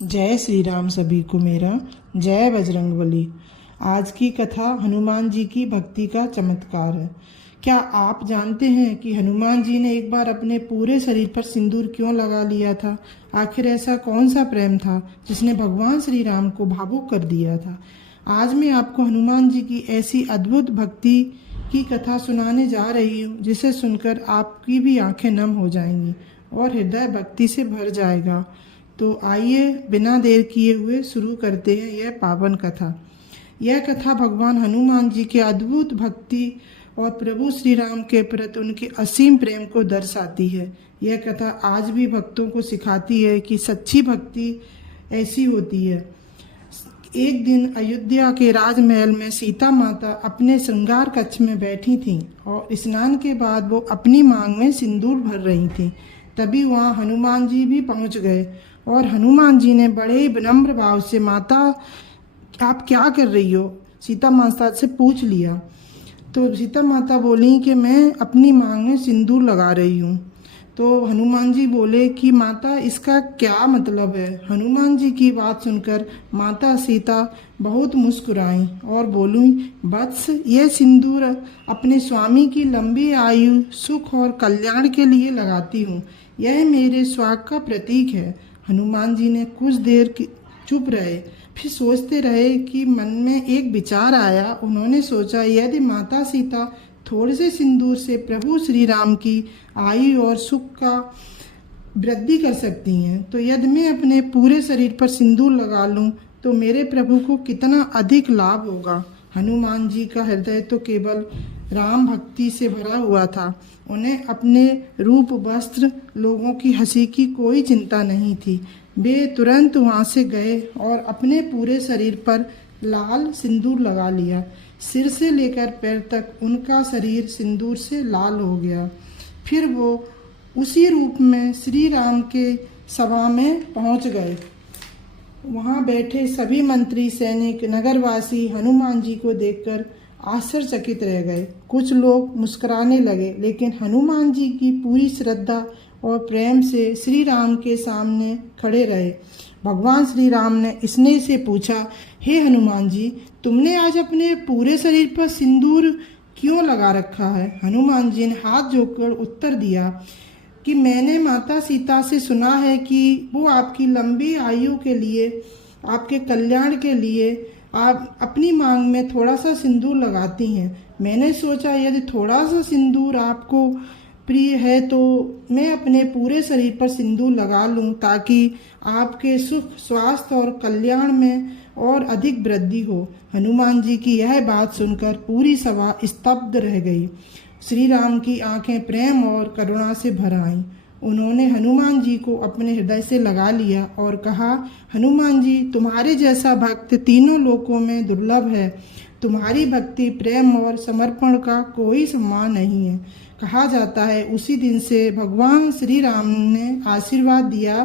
जय श्री राम सभी को मेरा जय बजरंगबली। आज की कथा हनुमान जी की भक्ति का चमत्कार है। क्या आप जानते हैं कि हनुमान जी ने एक बार अपने पूरे शरीर पर सिंदूर क्यों लगा लिया था? आखिर ऐसा कौन सा प्रेम था जिसने भगवान श्री राम को भावुक कर दिया था? आज मैं आपको हनुमान जी की ऐसी अद्भुत भक्ति की कथा सुनाने जा रही हूँ जिसे सुनकर आपकी भी आंखें नम हो जाएंगी और हृदय भक्ति से भर जाएगा। तो आइए बिना देर किए हुए शुरू करते हैं यह पावन कथा। यह कथा भगवान हनुमान जी के अद्भुत भक्ति और प्रभु श्री राम के प्रति उनके असीम प्रेम को दर्शाती है। यह कथा आज भी भक्तों को सिखाती है कि सच्ची भक्ति ऐसी होती है। एक दिन अयोध्या के राजमहल में सीता माता अपने श्रृंगार कक्ष में बैठी थीं और स्नान के बाद वो अपनी मांग में सिंदूर भर रही थीं। तभी वहाँ हनुमान जी भी पहुँच गए और हनुमान जी ने बड़े ही विनम्र भाव से माता आप क्या कर रही हो, सीता माता से पूछ लिया। तो सीता माता बोली कि मैं अपनी मांग में सिंदूर लगा रही हूँ। तो हनुमान जी बोले कि माता इसका क्या मतलब है? हनुमान जी की बात सुनकर माता सीता बहुत मुस्कुराई और बोली, वत्स, ये सिंदूर अपने स्वामी की लंबी आयु, सुख और कल्याण के लिए लगाती हूँ। यह मेरे स्वाग का प्रतीक है। हनुमान जी ने कुछ देर चुप रहे, फिर सोचते रहे कि मन में एक विचार आया। उन्होंने सोचा, यदि माता सीता थोड़े से सिंदूर से प्रभु श्री राम की आयु और सुख का वृद्धि कर सकती हैं, तो यदि मैं अपने पूरे शरीर पर सिंदूर लगा लूं तो मेरे प्रभु को कितना अधिक लाभ होगा। हनुमान जी का हृदय तो केवल राम भक्ति से भरा हुआ था। उन्हें अपने रूप, वस्त्र, लोगों की हंसी की कोई चिंता नहीं थी। वे तुरंत वहां से गए और अपने पूरे शरीर पर लाल सिंदूर लगा लिया। सिर से लेकर पैर तक उनका शरीर सिंदूर से लाल हो गया। फिर वो उसी रूप में श्री राम के सभा में पहुंच गए। वहां बैठे सभी मंत्री, सैनिक, नगरवासी हनुमान जी को देखकर आश्चर्यचकित रह गए। कुछ लोग मुस्कुराने लगे, लेकिन हनुमान जी की पूरी श्रद्धा और प्रेम से श्री राम के सामने खड़े रहे। भगवान श्री राम ने स्नेह से पूछा, हे हनुमान जी, तुमने आज अपने पूरे शरीर पर सिंदूर क्यों लगा रखा है? हनुमान जी ने हाथ जोड़कर उत्तर दिया कि मैंने माता सीता से सुना है कि वो आपकी लंबी आयु के लिए, आपके कल्याण के लिए आप अपनी मांग में थोड़ा सा सिंदूर लगाती हैं। मैंने सोचा यदि थोड़ा सा सिंदूर आपको प्रिय है तो मैं अपने पूरे शरीर पर सिंदूर लगा लूं, ताकि आपके सुख, स्वास्थ्य और कल्याण में और अधिक वृद्धि हो। हनुमान जी की यह बात सुनकर पूरी सभा स्तब्ध रह गई। श्री राम की आंखें प्रेम और करुणा से भर आईं। उन्होंने हनुमान जी को अपने हृदय से लगा लिया और कहा, हनुमान जी, तुम्हारे जैसा भक्त तीनों लोकों में दुर्लभ है। तुम्हारी भक्ति, प्रेम और समर्पण का कोई सम्मान नहीं है। कहा जाता है उसी दिन से भगवान श्री राम ने आशीर्वाद दिया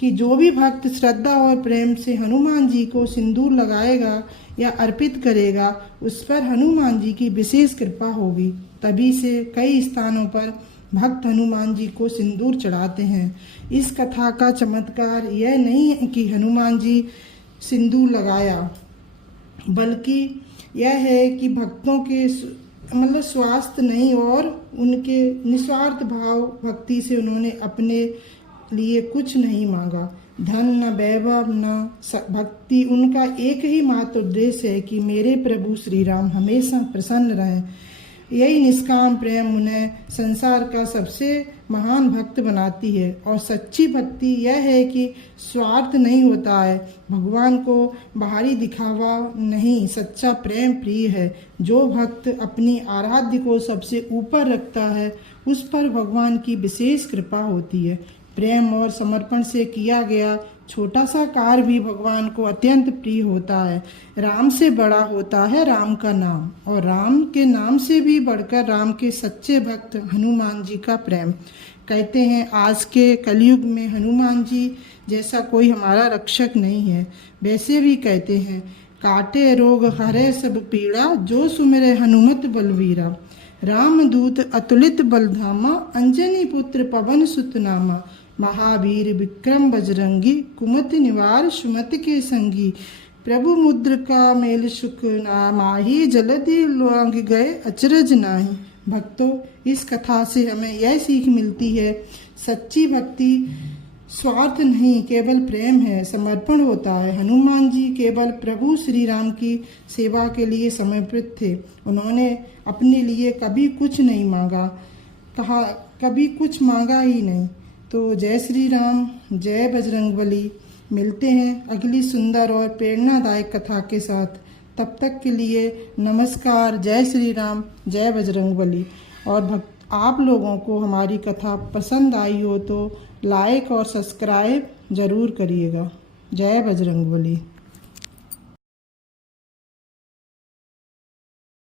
कि जो भी भक्त श्रद्धा और प्रेम से हनुमान जी को सिंदूर लगाएगा या अर्पित करेगा, उस पर हनुमान जी की विशेष कृपा होगी। तभी से कई स्थानों पर भक्त हनुमान जी को सिंदूर चढ़ाते हैं। इस कथा का चमत्कार यह नहीं है कि हनुमान जी सिंदूर लगाया, बल्कि यह है कि भक्तों के स्वास्थ्य नहीं और उनके निस्वार्थ भाव भक्ति से उन्होंने अपने लिए कुछ नहीं मांगा। धन न वैभव न भक्ति, उनका एक ही मात्र उद्देश्य है कि मेरे प्रभु श्री राम हमेशा प्रसन्न रहें। यही निष्काम प्रेम उन्हें संसार का सबसे महान भक्त बनाती है। और सच्ची भक्ति यह है कि स्वार्थ नहीं होता है, भगवान को बाहरी दिखावा नहीं, सच्चा प्रेम प्रिय है। जो भक्त अपनी आराध्य को सबसे ऊपर रखता है, उस पर भगवान की विशेष कृपा होती है। प्रेम और समर्पण से किया गया छोटा सा कार्य भी भगवान को अत्यंत प्रिय होता है। राम से बड़ा होता है राम का नाम, और राम के नाम से भी बढ़कर राम के सच्चे भक्त हनुमान जी का प्रेम। कहते हैं आज के कलयुग में हनुमान जी जैसा कोई हमारा रक्षक नहीं है। वैसे भी कहते हैं, काटे रोग हरे सब पीड़ा, जो सुमिरे हनुमत बलवीरा। रामदूत अतुलित बलधामा, अंजनी पुत्र पवन सुत नामा। महावीर विक्रम बजरंगी, कुमति निवार सुमति के संगी। प्रभु मुद्र का मेल सुख ना माही, जलधि लांग गए अचरज नाही। भक्तों, इस कथा से हमें यह सीख मिलती है, सच्ची भक्ति स्वार्थ नहीं, केवल प्रेम है, समर्पण होता है। हनुमान जी केवल प्रभु श्री राम की सेवा के लिए समर्पित थे। उन्होंने अपने लिए कभी कुछ नहीं मांगा, कभी कुछ मांगा ही नहीं। तो जय श्री राम, जय बजरंगबली। मिलते हैं अगली सुंदर और प्रेरणादायक कथा के साथ। तब तक के लिए नमस्कार, जय श्री राम, जय बजरंगबली। और आप लोगों को हमारी कथा पसंद आई हो तो लाइक और सब्सक्राइब ज़रूर करिएगा। जय बजरंगबली।